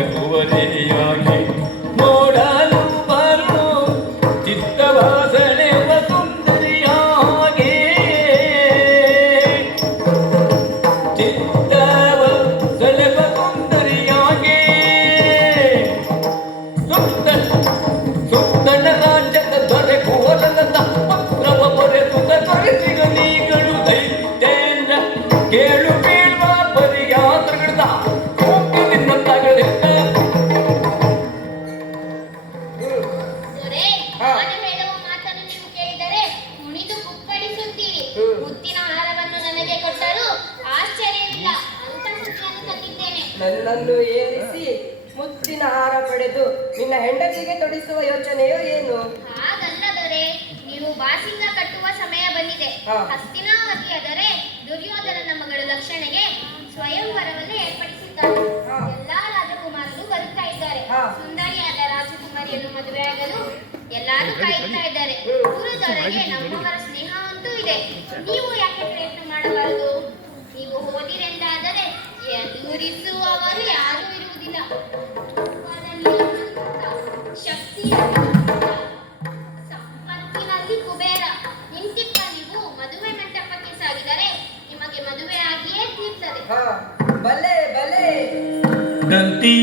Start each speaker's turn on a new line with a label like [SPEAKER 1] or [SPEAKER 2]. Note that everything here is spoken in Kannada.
[SPEAKER 1] ರಾಜಕುವರಿಯಾಗಿ ನೋಡಲು ಬರು ಚಿತ್ತವಾಸನೆ ಸುಂದರಿಯಾಗಿ. ಚಿತ್ತವ ಸೆಳೆವ ಸುಂದರಿಯಾಗಿ. ಸುಂದರ ಸುತ್ತಣ
[SPEAKER 2] ನನ್ನನ್ನು ಏರಿಸಿ ಮುತ್ತಿನ ಹಾರ ಪಡೆದು ನಿನ್ನ ಹೆಂಡತಿಗೆ ತೊಡಿಸುವ ಯೋಚನೆಯೋ ಏನು?
[SPEAKER 3] ಹಾಗಲ್ಲ ದೊರೆ ನೀವು ಬಾಸಿಂಗ ಕಟ್ಟುವ ಸಮಯ ಬಂದಿದೆ.
[SPEAKER 2] ಹಸ್ತಿನಾವತಿಯಾದರೆ
[SPEAKER 3] ದುರ್ಯೋಧನ ದೊರೆ ದುರ್ಯೋಧನನ ಮಗಳು ಲಕ್ಷಣೆಗೆ ಸ್ವಯಂವರವನ್ನು ಏರ್ಪಡಿಸಿದ್ದಾರೆ. ಎಲ್ಲಾ ರಾಜಕುಮಾರರು ಬರುತ್ತಾ ಇದ್ದಾರೆ. ಸುಂದರಿಯಾದ ರಾಜಕುಮಾರಿಯನ್ನು ಮದುವೆಯಾಗಲು ಎಲ್ಲರೂ ಕಾಯುತ್ತಾ ಇದ್ದಾರೆ. ಗುರುದೊರೆಗೆ ನಮ್ಮವರ ಸ್ನೇಹ ಅಂತೂ ಇದೆ. ನೀವು ಯಾಕೆ ಪ್ರಯತ್ನ ಮಾಡಬಾರದು? ಎದುರಿಸುವವರು ಯಾರೂ ಇರುವುದಿಲ್ಲ. ಶಕ್ತಿಯ ಸಂಪತ್ತಿನಲ್ಲಿ ಕುಬೇರ. ನಿಂತಿಪ್ಪ ನೀವು ಮದುವೆ ಮಂಟಪಕ್ಕೆ ಸಾಗಿದರೆ ನಿಮಗೆ ಮದುವೆ ಆಗಿಯೇ ತೀರ್ತದೆ.
[SPEAKER 2] ಹಾ ಬಲೆ ಬಲೆ
[SPEAKER 1] ದಂತಿ